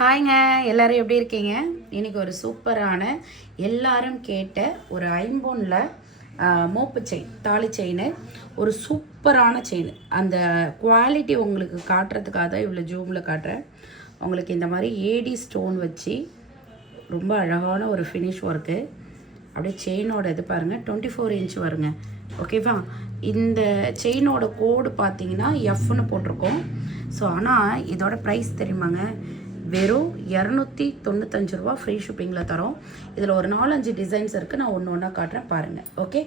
ஹாய்ங்க, எல்லோரும் எப்படி இருக்கீங்க? இன்றைக்கி ஒரு சூப்பரான எல்லாரும் கேட்ட ஒரு ஐம்பொனில் மோப்பு செயின், தாலி செயின், ஒரு சூப்பரான செயின். அந்த குவாலிட்டி உங்களுக்கு காட்டுறதுக்காக தான் இவ்வளோ ஜூமில் காட்டுறேன். உங்களுக்கு இந்த மாதிரி ஏடி ஸ்டோன் வச்சு ரொம்ப அழகான ஒரு ஃபினிஷ் ஒர்க்கு. அப்படியே செயினோட இது பாருங்கள், 24 இன்ச் வருங்க. ஓகேவா? இந்த செயினோட கோடு பார்த்தீங்கன்னா எஃப்னு போட்டிருக்கோம். ஸோ ஆனால் இதோட ப்ரைஸ் தெரியுமாங்க? வெறும் 295 ரூபா ஃப்ரீ ஷிப்பிங்கில் தரோம். இதில் ஒரு 4-5 டிசைன்ஸ் இருக்குது. நான் ஒன்று ஒன்றா காட்டுறேன் பாருங்கள். ஓகே,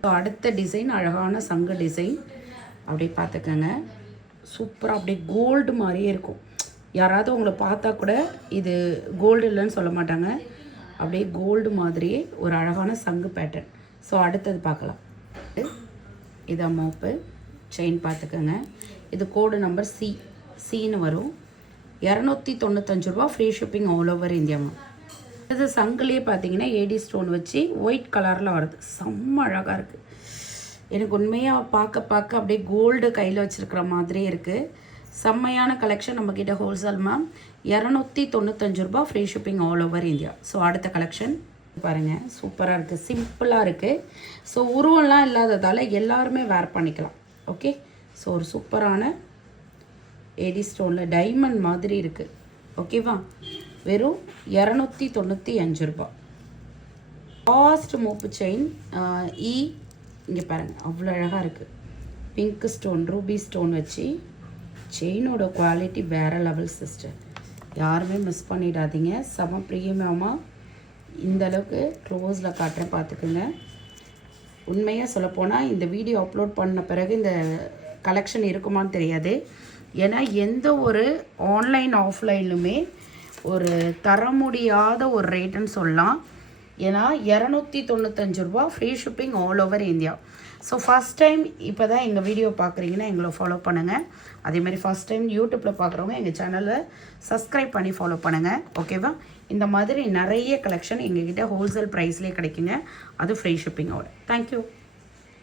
ஸோ அடுத்த டிசைன் அழகான சங்கு டிசைன். அப்படியே பார்த்துக்கங்க, சூப்பராக அப்படியே கோல்டு மாதிரியே இருக்கும். யாராவது உங்களை பார்த்தா கூட இது கோல்டு இல்லைன்னு சொல்ல மாட்டாங்க. அப்படியே கோல்டு மாதிரியே ஒரு அழகான சங்கு பேட்டர்ன். ஸோ அடுத்தது பார்க்கலாம். இதான் மோப்பு செயின் பார்த்துக்கோங்க. இது கோடு நம்பர் சின்னு வரும். 295 ரூபா ஃப்ரீ ஷிப்பிங் ஆல் ஓவர் இந்தியாமா. இது சங்கிலே பார்த்தீங்கன்னா ஏடி ஸ்டோன் வச்சு ஒயிட் கலரில் வருது. செம்ம அழகாக இருக்குது. எனக்கு உண்மையாக பார்க்க அப்படியே கோல்டு கையில் வச்சுருக்கிற மாதிரியே இருக்குது. செம்மையான கலெக்ஷன் நம்மக்கிட்ட ஹோல்சேல் மேம். 295 ரூபா free shipping all over India. So அடுத்த கலெக்ஷன் பாருங்கள், சூப்பராக இருக்குது, சிம்பிளாக இருக்குது. ஸோ உருவம்லாம் இல்லாததால் எல்லாருமே வேர் பண்ணிக்கலாம். ஓகே, ஸோ ஒரு சூப்பரான ஏடி ஸ்டோனில் டைமண்ட் மாதிரி இருக்குது. ஓகேவா? வெறும் 295 ரூபா. லாஸ்ட் மோப்பு செயின் இங்கே பாருங்கள், அவ்வளோ அழகாக இருக்குது. பிங்க் ஸ்டோன், ரூபி ஸ்டோன் வச்சு செயினோட குவாலிட்டி வேறு லெவல் சிஸ்டர். யாருமே மிஸ் பண்ணிடாதீங்க. செம ப்ரீமியமாக இந்த அளவுக்கு ரோஸில் காட்டுறேன் பார்த்துக்குங்க. உண்மையாக சொல்லப்போனால் இந்த வீடியோ அப்லோட் பண்ண பிறகு இந்த கலெக்ஷன் இருக்குமான்னு தெரியாது. ஏன்னா எந்த ஒரு ஆன்லைன் ஆஃப்லைனுமே ஒரு தர முடியாத ஒரு ரேட்டுன்னு சொல்லலாம். ஏன்னா 295 ரூபா free shipping all over India. So first time இப்போ தான் எங்கள் வீடியோ பார்க்குறீங்கன்னா எங்களை ஃபாலோ பண்ணுங்கள். அதேமாதிரி ஃபஸ்ட் டைம் யூடியூப்பில் பார்க்குறவங்க எங்கள் சேனலை சப்ஸ்கிரைப் பண்ணி ஃபாலோ பண்ணுங்கள். ஓகேவா? இந்த மாதிரி நிறைய கலெக்ஷன் எங்ககிட்ட ஹோல்சேல் ப்ரைஸ்லேயே கிடைக்குங்க. அது ஃப்ரீ ஷிப்பிங்கோட. தேங்க்யூ.